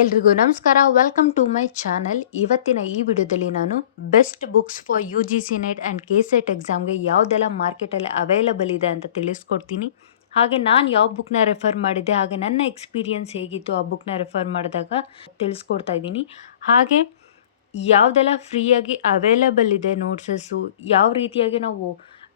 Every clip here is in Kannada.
ಎಲ್ರಿಗೂ ನಮಸ್ಕಾರ. Welcome to my channel. ಇವತ್ತಿನ ಈ ವಿಡಿಯೋದಲ್ಲಿ ನಾನು best books for U G C NET and K SET ಎಕ್ಸಾಮ್ಗೆ ಯಾವುದೆಲ್ಲ ಮಾರ್ಕೆಟಲ್ಲಿ ಅವೈಲಬಲ್ ಇದೆ ಅಂತ ತಿಳಿಸ್ಕೊಡ್ತೀನಿ. ಹಾಗೆ ನಾನು ಯಾವ ಬುಕ್ನ ರೆಫರ್ ಮಾಡಿದ್ದೆ, ಹಾಗೆ ನನ್ನ ಎಕ್ಸ್ಪೀರಿಯನ್ಸ್ ಹೇಗಿತ್ತು ಆ ಬುಕ್ನ ರೆಫರ್ ಮಾಡಿದಾಗ ತಿಳಿಸ್ಕೊಡ್ತಾ ಇದ್ದೀನಿ. ಹಾಗೆ ಯಾವುದೆಲ್ಲ ಫ್ರೀಯಾಗಿ ಅವೈಲಬಲ್ ಇದೆ ನೋಟ್ಸಸ್ಸು, ಯಾವ ರೀತಿಯಾಗಿ ನಾವು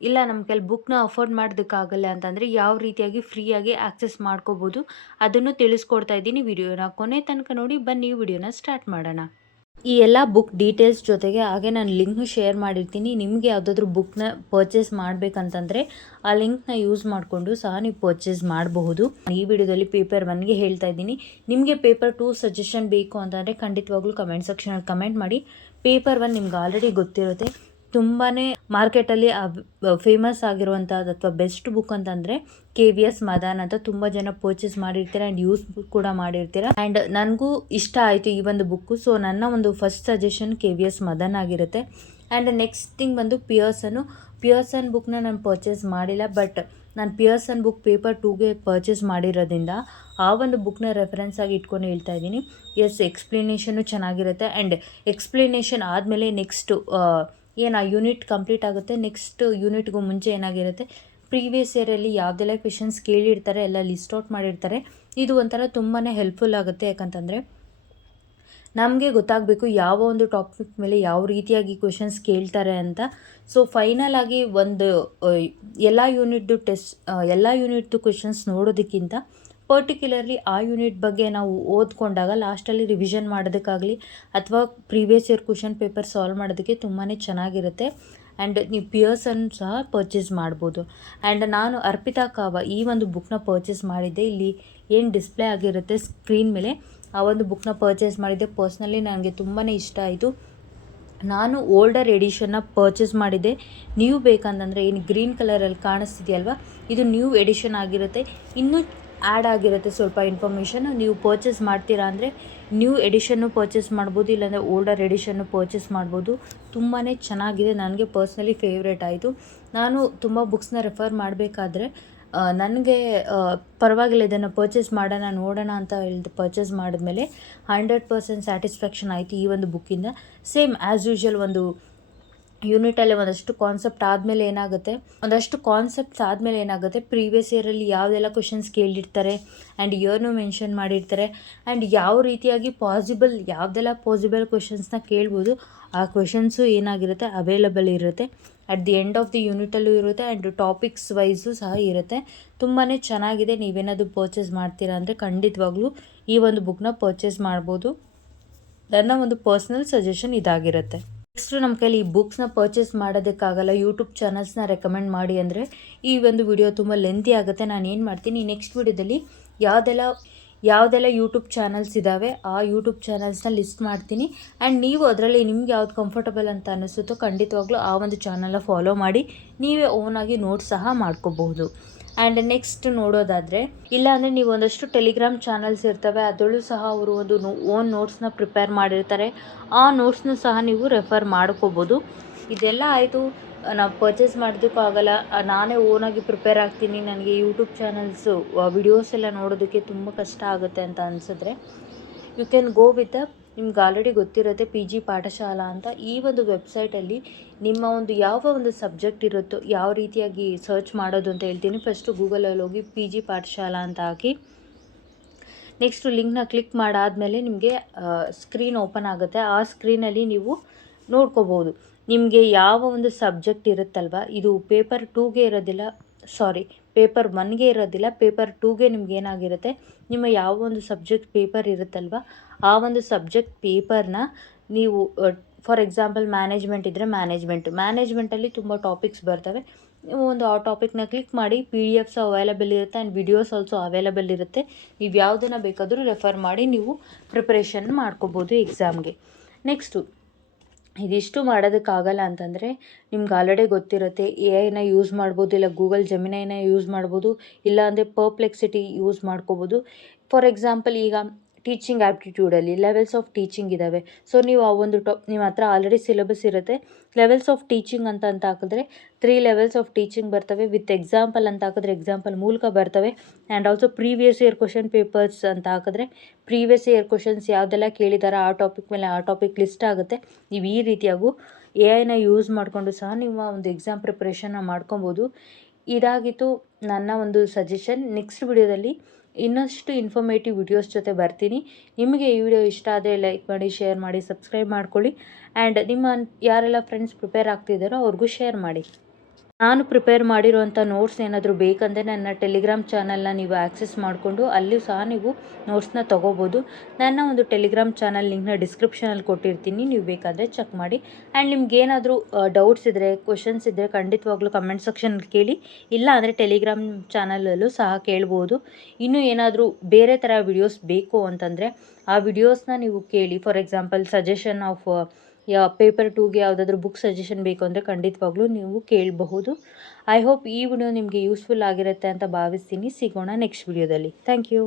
ಇಲ್ಲ ನಮ್ಮ ಕೈಲಿ ಬುಕ್ನ ಅಫೋರ್ಡ್ ಮಾಡೋದಕ್ಕಾಗಲ್ಲ ಅಂತಂದರೆ ಯಾವ ರೀತಿಯಾಗಿ ಫ್ರೀಯಾಗಿ ಆಕ್ಸೆಸ್ ಮಾಡ್ಕೋಬೋದು ಅದನ್ನು ತಿಳಿಸ್ಕೊಡ್ತಾ ಇದ್ದೀನಿ. ವಿಡಿಯೋನ ಕೊನೆ ತನಕ ನೋಡಿ. ಬನ್ನಿ ವಿಡಿಯೋನ ಸ್ಟಾರ್ಟ್ ಮಾಡೋಣ. ಈ ಎಲ್ಲ ಬುಕ್ ಡೀಟೇಲ್ಸ್ ಜೊತೆಗೆ ಹಾಗೆ ನಾನು ಲಿಂಕ್ನು ಶೇರ್ ಮಾಡಿರ್ತೀನಿ. ನಿಮಗೆ ಯಾವುದಾದ್ರೂ ಬುಕ್ನ ಪರ್ಚೇಸ್ ಮಾಡಬೇಕಂತಂದರೆ ಆ ಲಿಂಕ್ನ ಯೂಸ್ ಮಾಡಿಕೊಂಡು ಸಹ ನೀವು ಪರ್ಚೇಸ್ ಮಾಡಬಹುದು. ಈ ವಿಡಿಯೋದಲ್ಲಿ ಪೇಪರ್ 1ಗೆ ಹೇಳ್ತಾ ಇದ್ದೀನಿ. ನಿಮಗೆ ಪೇಪರ್ 2 ಸಜೆಷನ್ ಬೇಕು ಅಂತಂದರೆ ಖಂಡಿತವಾಗ್ಲೂ ಕಮೆಂಟ್ ಸೆಕ್ಷನಲ್ಲಿ ಕಮೆಂಟ್ ಮಾಡಿ. ಪೇಪರ್ 1 ನಿಮ್ಗೆ ಆಲ್ರೆಡಿ ಗೊತ್ತಿರುತ್ತೆ. ತುಂಬಾ ಮಾರ್ಕೆಟಲ್ಲಿ ಫೇಮಸ್ ಆಗಿರುವಂಥದ್ದು ಅಥವಾ ಬೆಸ್ಟ್ ಬುಕ್ ಅಂತಂದರೆ KVS ಮದಾನ್ ಅಂತ ತುಂಬ ಜನ ಪರ್ಚೇಸ್ ಮಾಡಿರ್ತೀರ ಆ್ಯಂಡ್ ಯೂಸ್ ಕೂಡ ಮಾಡಿರ್ತೀರ. ಆ್ಯಂಡ್ ನನಗೂ ಇಷ್ಟ ಆಯಿತು ಈ ಒಂದು ಬುಕ್ಕು. ಸೊ ನನ್ನ ಒಂದು ಫಸ್ಟ್ ಸಜೆಷನ್ KVS ಮದಾನ್ ಆಗಿರುತ್ತೆ. ಆ್ಯಂಡ್ ನೆಕ್ಸ್ಟ್ ಥಿಂಗ್ ಬಂದು ಪಿಯರ್ಸನ್ ಬುಕ್ನ ನಾನು ಪರ್ಚೇಸ್ ಮಾಡಿಲ್ಲ. ಬಟ್ ನಾನು ಪಿಯರ್ಸನ್ ಬುಕ್ ಪೇಪರ್ 2ಗೆ ಪರ್ಚೇಸ್ ಮಾಡಿರೋದ್ರಿಂದ ಆ ಒಂದು ಬುಕ್ನ ರೆಫರೆನ್ಸ್ ಆಗಿ ಇಟ್ಕೊಂಡು ಹೇಳ್ತಾ ಇದ್ದೀನಿ. ಎಕ್ಸ್ಪ್ಲನೇಷನ್ನು ಚೆನ್ನಾಗಿರುತ್ತೆ. ಆ್ಯಂಡ್ ಎಕ್ಸ್ಪ್ಲನೇಷನ್ ಆದಮೇಲೆ ನೆಕ್ಸ್ಟು ಏನು ಆ ಯೂನಿಟ್ ಕಂಪ್ಲೀಟ್ ಆಗುತ್ತೆ, ನೆಕ್ಸ್ಟ್ ಯೂನಿಟ್ಗೂ ಮುಂಚೆ ಏನಾಗಿರುತ್ತೆ, ಪ್ರೀವಿಯಸ್ ಇಯರಲ್ಲಿ ಯಾವುದೆಲ್ಲ ಕ್ವೆಶನ್ಸ್ ಕೇಳಿರ್ತಾರೆ ಎಲ್ಲ ಲಿಸ್ಟ್ ಔಟ್ ಮಾಡಿರ್ತಾರೆ. ಇದು ಒಂಥರ ತುಂಬಾ ಹೆಲ್ಪ್ಫುಲ್ ಆಗುತ್ತೆ. ಯಾಕಂತಂದರೆ ನಮಗೆ ಗೊತ್ತಾಗಬೇಕು ಯಾವ ಒಂದು ಟಾಪಿಕ್ ಮೇಲೆ ಯಾವ ರೀತಿಯಾಗಿ ಕ್ವೆಶನ್ಸ್ ಕೇಳ್ತಾರೆ ಅಂತ. ಸೊ ಫೈನಲ್ ಆಗಿ ಒಂದು ಎಲ್ಲ ಯೂನಿಟ್ದು ಕ್ವೆಶನ್ಸ್ ನೋಡೋದಕ್ಕಿಂತ ಪರ್ಟಿಕ್ಯುಲರ್ಲಿ ಆ ಯೂನಿಟ್ ಬಗ್ಗೆ ನಾವು ಓದ್ಕೊಂಡಾಗ ಲಾಸ್ಟಲ್ಲಿ ರಿವಿಷನ್ ಮಾಡೋದಕ್ಕಾಗಲಿ ಅಥವಾ previous year question paper solve ಮಾಡೋದಕ್ಕೆ ತುಂಬಾ ಚೆನ್ನಾಗಿರುತ್ತೆ. ಆ್ಯಂಡ್ ನೀವು ಪಿಯರ್ಸನ್ ಸಹ ಪರ್ಚೇಸ್ ಮಾಡ್ಬೋದು. ಆ್ಯಂಡ್ ನಾನು ಅರ್ಪಿತಾ ಕಾವ ಈ ಒಂದು ಬುಕ್ನ ಪರ್ಚೇಸ್ ಮಾಡಿದ್ದೆ. ಇಲ್ಲಿ ಏನು ಡಿಸ್ಪ್ಲೇ ಆಗಿರುತ್ತೆ ಸ್ಕ್ರೀನ್ ಮೇಲೆ ಆ ಒಂದು ಬುಕ್ನ ಪರ್ಚೇಸ್ ಮಾಡಿದ್ದೆ. ಪರ್ಸ್ನಲಿ ನನಗೆ ತುಂಬಾ ಇಷ್ಟ ಆಯಿತು. ನಾನು ಓಲ್ಡರ್ ಎಡಿಷನ್ನ ಪರ್ಚೇಸ್ ಮಾಡಿದ್ದೆ. ನ್ಯೂ ಬೇಕಂತಂದರೆ ಏನು ಗ್ರೀನ್ ಕಲರಲ್ಲಿ ಕಾಣಿಸ್ತಿದೆಯಲ್ವ, ಇದು ನ್ಯೂ ಎಡಿಷನ್ ಆಗಿರುತ್ತೆ. ಇನ್ನೂ ಆ್ಯಡ್ ಆಗಿರುತ್ತೆ ಸ್ವಲ್ಪ ಇನ್ಫಾರ್ಮೇಷನ್. ನೀವು ಪರ್ಚೇಸ್ ಮಾಡ್ತೀರಾ ಅಂದರೆ ನ್ಯೂ ಎಡಿಷನ್ನು ಪರ್ಚೇಸ್ ಮಾಡ್ಬೋದು, ಇಲ್ಲಾಂದರೆ ಓಲ್ಡರ್ ಎಡಿಷನ್ನು ಪರ್ಚೇಸ್ ಮಾಡ್ಬೋದು. ತುಂಬಾ ಚೆನ್ನಾಗಿದೆ. ನನಗೆ ಪರ್ಸ್ನಲಿ ಫೇವ್ರೇಟ್ ಆಯಿತು. ನಾನು ತುಂಬ ಬುಕ್ಸ್ನ ರೆಫರ್ ಮಾಡಬೇಕಾದ್ರೆ ನನಗೆ ಪರವಾಗಿಲ್ಲ ಇದನ್ನು ಪರ್ಚೇಸ್ ಮಾಡೋಣ ನೋಡೋಣ ಅಂತ ಹೇಳ್ದು ಪರ್ಚೇಸ್ ಮಾಡಿದ್ಮೇಲೆ 100% ಸ್ಯಾಟಿಸ್ಫ್ಯಾಕ್ಷನ್ ಆಯಿತು ಈ ಒಂದು ಬುಕ್ಕಿಂದ. ಸೇಮ್ ಆ್ಯಸ್ ಯೂಶ್ವಲ್ ಒಂದು ಯೂನಿಟಲ್ಲಿ ಒಂದಷ್ಟು ಕಾನ್ಸೆಪ್ಟ್ಸ್ ಆದಮೇಲೆ ಏನಾಗುತ್ತೆ ಪ್ರೀವಿಯಸ್ ಇಯರಲ್ಲಿ ಯಾವುದೆಲ್ಲ ಕ್ವೆಶನ್ಸ್ ಕೇಳಿರ್ತಾರೆ ಆ್ಯಂಡ್ ಇಯರ್ನು ಮೆನ್ಷನ್ ಮಾಡಿರ್ತಾರೆ. ಆ್ಯಂಡ್ ಯಾವ ರೀತಿಯಾಗಿ ಯಾವುದೆಲ್ಲ ಪಾಸಿಬಲ್ ಕ್ವೆಶನ್ಸ್ನ ಕೇಳ್ಬೋದು ಆ ಕ್ವೆಶನ್ಸು ಏನಾಗಿರುತ್ತೆ ಅವೈಲಬಲ್ ಇರುತ್ತೆ. At the end of the ಯೂನಿಟಲ್ಲೂ ಇರುತ್ತೆ ಆ್ಯಂಡ್ ಟಾಪಿಕ್ಸ್ ವೈಸು ಸಹ ಇರುತ್ತೆ. ತುಂಬಾ ಚೆನ್ನಾಗಿದೆ. ನೀವೇನಾದರೂ ಪರ್ಚೇಸ್ ಮಾಡ್ತೀರಾ ಅಂದರೆ ಖಂಡಿತವಾಗ್ಲೂ ಈ ಒಂದು ಬುಕ್ನ ಪರ್ಚೇಸ್ ಮಾಡ್ಬೋದು. ನನ್ನ ಒಂದು ಪರ್ಸ್ನಲ್ ಸಜೆಷನ್ ಇದಾಗಿರುತ್ತೆ. ನೆಕ್ಸ್ಟು ನಮ್ಮ ಕೈಲಿ ಈ ಬುಕ್ಸ್ನ ಪರ್ಚೇಸ್ ಮಾಡೋದಕ್ಕಾಗಲ್ಲ, ಯೂಟ್ಯೂಬ್ ಚಾನಲ್ಸ್ನ ರೆಕಮೆಂಡ್ ಮಾಡಿ ಅಂದರೆ ಈ ಒಂದು ವಿಡಿಯೋ ತುಂಬ ಲೆಂತಿ ಆಗುತ್ತೆ. ನಾನು ಏನು ಮಾಡ್ತೀನಿ, ನೆಕ್ಸ್ಟ್ ವಿಡಿಯೋದಲ್ಲಿ ಯಾವುದೆಲ್ಲ ಯೂಟ್ಯೂಬ್ ಚಾನಲ್ಸ್ ಇದ್ದಾವೆ ಆ ಯೂಟ್ಯೂಬ್ ಚಾನಲ್ಸ್ನ ಲಿಸ್ಟ್ ಮಾಡ್ತೀನಿ. ಆ್ಯಂಡ್ ನೀವು ಅದರಲ್ಲಿ ನಿಮ್ಗೆ ಯಾವ್ದು ಕಂಫರ್ಟಬಲ್ ಅಂತ ಅನಿಸುತ್ತೋ ಖಂಡಿತವಾಗ್ಲೂ ಆ ಒಂದು ಚಾನಲ್ನ ಫಾಲೋ ಮಾಡಿ ನೀವೇ ಓನಾಗಿ ನೋಟ್ಸ್ ಸಹ ಮಾಡ್ಕೋಬಹುದು. ಆ್ಯಂಡ್ ನೆಕ್ಸ್ಟ್ ನೋಡೋದಾದರೆ ಇಲ್ಲಾಂದರೆ ನೀವು ಒಂದಷ್ಟು ಟೆಲಿಗ್ರಾಮ್ ಚಾನಲ್ಸ್ ಇರ್ತವೆ, ಅದರಲ್ಲೂ ಸಹ ಅವರು ಒಂದು ಓನ್ ನೋಟ್ಸ್ನ ಪ್ರಿಪೇರ್ ಮಾಡಿರ್ತಾರೆ. ಆ ನೋಟ್ಸ್ನ ಸಹ ನೀವು ರೆಫರ್ ಮಾಡ್ಕೋಬೋದು. ಇದೆಲ್ಲ ಆಯಿತು. ನಾವು ಪರ್ಚೇಸ್ ಮಾಡೋದಕ್ಕೂ ಆಗೋಲ್ಲ, ನಾನೇ ಓನಾಗಿ ಪ್ರಿಪೇರ್ ಆಗ್ತೀನಿ, ನನಗೆ ಯೂಟ್ಯೂಬ್ ಚಾನಲ್ಸು ವಿಡಿಯೋಸ್ ಎಲ್ಲ ನೋಡೋದಕ್ಕೆ ತುಂಬ ಕಷ್ಟ ಆಗುತ್ತೆ ಅಂತ ಅನಿಸಿದ್ರೆ ಯು ಕ್ಯಾನ್ ಗೋ ವಿತ್ ನಿಮ್ಗೆ ಆಲ್ರೆಡಿ ಗೊತ್ತಿರುತ್ತೆ PG ಪಾಠಶಾಲಾ ಅಂತ. ಈ ಒಂದು ವೆಬ್ಸೈಟಲ್ಲಿ ನಿಮ್ಮ ಒಂದು ಯಾವ ಒಂದು ಸಬ್ಜೆಕ್ಟ್ ಇರುತ್ತೋ ಯಾವ ರೀತಿಯಾಗಿ ಸರ್ಚ್ ಮಾಡೋದು ಅಂತ ಹೇಳ್ತೀನಿ. ಫಸ್ಟು ಗೂಗಲಲ್ಲಿ ಹೋಗಿ PG ಪಾಠಶಾಲಾ ಅಂತ ಹಾಕಿ ನೆಕ್ಸ್ಟು ಲಿಂಕ್ನ ಕ್ಲಿಕ್ ಮಾಡಾದಮೇಲೆ ನಿಮಗೆ ಸ್ಕ್ರೀನ್ ಓಪನ್ ಆಗುತ್ತೆ. ಆ ಸ್ಕ್ರೀನಲ್ಲಿ ನೀವು ನೋಡ್ಕೋಬೋದು ನಿಮಗೆ ಯಾವ ಒಂದು ಸಬ್ಜೆಕ್ಟ್ ಇರುತ್ತಲ್ವ. ಇದು ಪೇಪರ್ 2ಗೆ ಇರೋದಿಲ್ಲ, ಪೇಪರ್ 1ಗೆ ಇರೋದಿಲ್ಲ, ಪೇಪರ್ 2ಗೆ ನಿಮ್ಗೆ ಏನಾಗಿರುತ್ತೆ, ನಿಮ್ಮ ಯಾವ ಒಂದು ಸಬ್ಜೆಕ್ಟ್ ಪೇಪರ್ ಇರುತ್ತಲ್ವ ಆ ಒಂದು ಸಬ್ಜೆಕ್ಟ್ ಪೇಪರ್ನ ನೀವು ಫಾರ್ ಎಕ್ಸಾಂಪಲ್ ಮ್ಯಾನೇಜ್ಮೆಂಟ್ ಇದ್ದರೆ ಮ್ಯಾನೇಜ್ಮೆಂಟಲ್ಲಿ ತುಂಬ ಟಾಪಿಕ್ಸ್ ಬರ್ತವೆ. ನೀವು ಒಂದು ಆ ಟಾಪಿಕ್ನ ಕ್ಲಿಕ್ ಮಾಡಿ PDFs ಅವೈಲಬಲ್ ಇರುತ್ತೆ ಆ್ಯಂಡ್ ವಿಡಿಯೋಸ್ ಆಲ್ಸೋ ಅವೈಲಬಲ್ ಇರುತ್ತೆ. ನೀವು ಯಾವುದನ್ನು ಬೇಕಾದರೂ ರೆಫರ್ ಮಾಡಿ ನೀವು ಪ್ರಿಪ್ರೇಷನ್ ಮಾಡ್ಕೋಬೋದು ಎಕ್ಸಾಮ್ಗೆ. ನೆಕ್ಸ್ಟು ಇದಿಷ್ಟು ಮಾಡೋದಕ್ಕಾಗಲ್ಲ ಅಂತಂದರೆ ನಿಮ್ಗೆ ಆಲ್ರೆಡಿ ಗೊತ್ತಿರುತ್ತೆ AI ಯೂಸ್ ಮಾಡ್ಬೋದು, ಇಲ್ಲ ಗೂಗಲ್ ಜೆಮಿನೈನ ಯೂಸ್ ಮಾಡ್ಬೋದು, ಇಲ್ಲ ಅಂದರೆ ಪರ್ಪ್ಲೆಕ್ಸಿಟಿ ಯೂಸ್ ಮಾಡ್ಕೋಬೋದು. ಫಾರ್ ಎಕ್ಸಾಂಪಲ್ ಈಗ ಟೀಚಿಂಗ್ ಆ್ಯಪ್ಟಿಟ್ಯೂಡಲ್ಲಿ ಲೆವೆಲ್ಸ್ ಆಫ್ ಟೀಚಿಂಗ್ ಇದ್ದಾವೆ. ಸೊ ನೀವು ಆ ಒಂದು ನಿಮ್ಮ ಹತ್ರ ಆಲ್ರೆಡಿ ಸಿಲೆಬಸ್ ಇರುತ್ತೆ. ಲೆವೆಲ್ಸ್ ಆಫ್ ಟೀಚಿಂಗ್ ಅಂತ ಹಾಕಿದ್ರೆ 3 ಲೆವೆಲ್ಸ್ ಆಫ್ ಟೀಚಿಂಗ್ ಬರ್ತವೆ. ವಿತ್ ಎಕ್ಸಾಂಪಲ್ ಅಂತ ಹಾಕಿದ್ರೆ ಎಕ್ಸಾಂಪಲ್ ಮೂಲಕ ಬರ್ತವೆ. And also previous year question papers ಅಂತ ಹಾಕಿದ್ರೆ ಪ್ರೀವಿಯಸ್ ಇಯರ್ ಕ್ವಶನ್ಸ್ ಯಾವುದೆಲ್ಲ ಕೇಳಿದಾರೋ ಆ ಟಾಪಿಕ್ ಮೇಲೆ ಆ ಟಾಪಿಕ್ ಲಿಸ್ಟ್ ಆಗುತ್ತೆ. ನೀವು ಈ ರೀತಿಯಾಗೂ AI ಯೂಸ್ ಮಾಡಿಕೊಂಡು ಸಹ ನಿಮ್ಮ ಒಂದು ಎಕ್ಸಾಮ್ ಪ್ರಿಪ್ರೇಷನ್ನ ಮಾಡ್ಕೊಬೋದು. ಇದಾಗಿತ್ತು ನನ್ನ ಒಂದು ಸಜೆಷನ್. ನೆಕ್ಸ್ಟ್ ವಿಡಿಯೋದಲ್ಲಿ ಇನ್ನಷ್ಟು ಇನ್ಫಾರ್ಮೇಟಿವ್ ವಿಡಿಯೋಸ್ ಜೊತೆ ಬರ್ತೀನಿ. ನಿಮಗೆ ಈ ವಿಡಿಯೋ ಇಷ್ಟ ಆದರೆ ಲೈಕ್ ಮಾಡಿ, ಶೇರ್ ಮಾಡಿ, ಸಬ್ಸ್ಕ್ರೈಬ್ ಮಾಡ್ಕೊಳ್ಳಿ. ಆ್ಯಂಡ್ ನಿಮ್ಮ ಯಾರೆಲ್ಲ ಫ್ರೆಂಡ್ಸ್ ಪ್ರಿಪೇರ್ ಆಗ್ತಿದ್ದಾರೋ ಅವ್ರಿಗೂ ಶೇರ್ ಮಾಡಿ. ನಾನು ಪ್ರಿಪೇರ್ ಮಾಡಿರುವಂಥ ನೋಟ್ಸ್ ಏನಾದರೂ ಬೇಕಂದರೆ ನನ್ನ ಟೆಲಿಗ್ರಾಮ್ ಚಾನಲ್ನ ನೀವು ಆ್ಯಕ್ಸೆಸ್ ಮಾಡಿಕೊಂಡು ಅಲ್ಲೂ ಸಹ ನೀವು ನೋಟ್ಸ್ನ ತೊಗೋಬೋದು. ನನ್ನ ಒಂದು ಟೆಲಿಗ್ರಾಮ್ ಚಾನಲ್ ಲಿಂಕ್ನ ಡಿಸ್ಕ್ರಿಪ್ಷನಲ್ಲಿ ಕೊಟ್ಟಿರ್ತೀನಿ, ನೀವು ಬೇಕಾದರೆ ಚೆಕ್ ಮಾಡಿ. ಆ್ಯಂಡ್ ನಿಮ್ಗೇನಾದರೂ ಡೌಟ್ಸ್ ಇದ್ದರೆ, ಕ್ವಶನ್ಸ್ ಇದ್ದರೆ ಖಂಡಿತವಾಗ್ಲೂ ಕಮೆಂಟ್ ಸೆಕ್ಷನಲ್ಲಿ ಕೇಳಿ. ಇಲ್ಲ ಅಂದರೆ ಟೆಲಿಗ್ರಾಮ್ ಚಾನಲಲ್ಲೂ ಸಹ ಕೇಳ್ಬೋದು. ಇನ್ನೂ ಏನಾದರೂ ಬೇರೆ ಥರ ವಿಡಿಯೋಸ್ ಬೇಕು ಅಂತಂದರೆ ಆ ವಿಡಿಯೋಸ್ನ ನೀವು ಕೇಳಿ. For example suggestion of paper 2ಗೆ ಯಾವುದಾದ್ರೂ ಬುಕ್ ಸಜೆಷನ್ ಬೇಕು ಅಂದರೆ ಖಂಡಿತವಾಗ್ಲೂ ನೀವು ಕೇಳಬಹುದು. ಐ ಹೋಪ್ ಈ ವಿಡಿಯೋ ನಿಮಗೆ ಯೂಸ್ಫುಲ್ ಆಗಿರುತ್ತೆ ಅಂತ ಭಾವಿಸ್ತೀನಿ. ಸಿಗೋಣ ನೆಕ್ಸ್ಟ್ ವಿಡಿಯೋದಲ್ಲಿ. Thank you.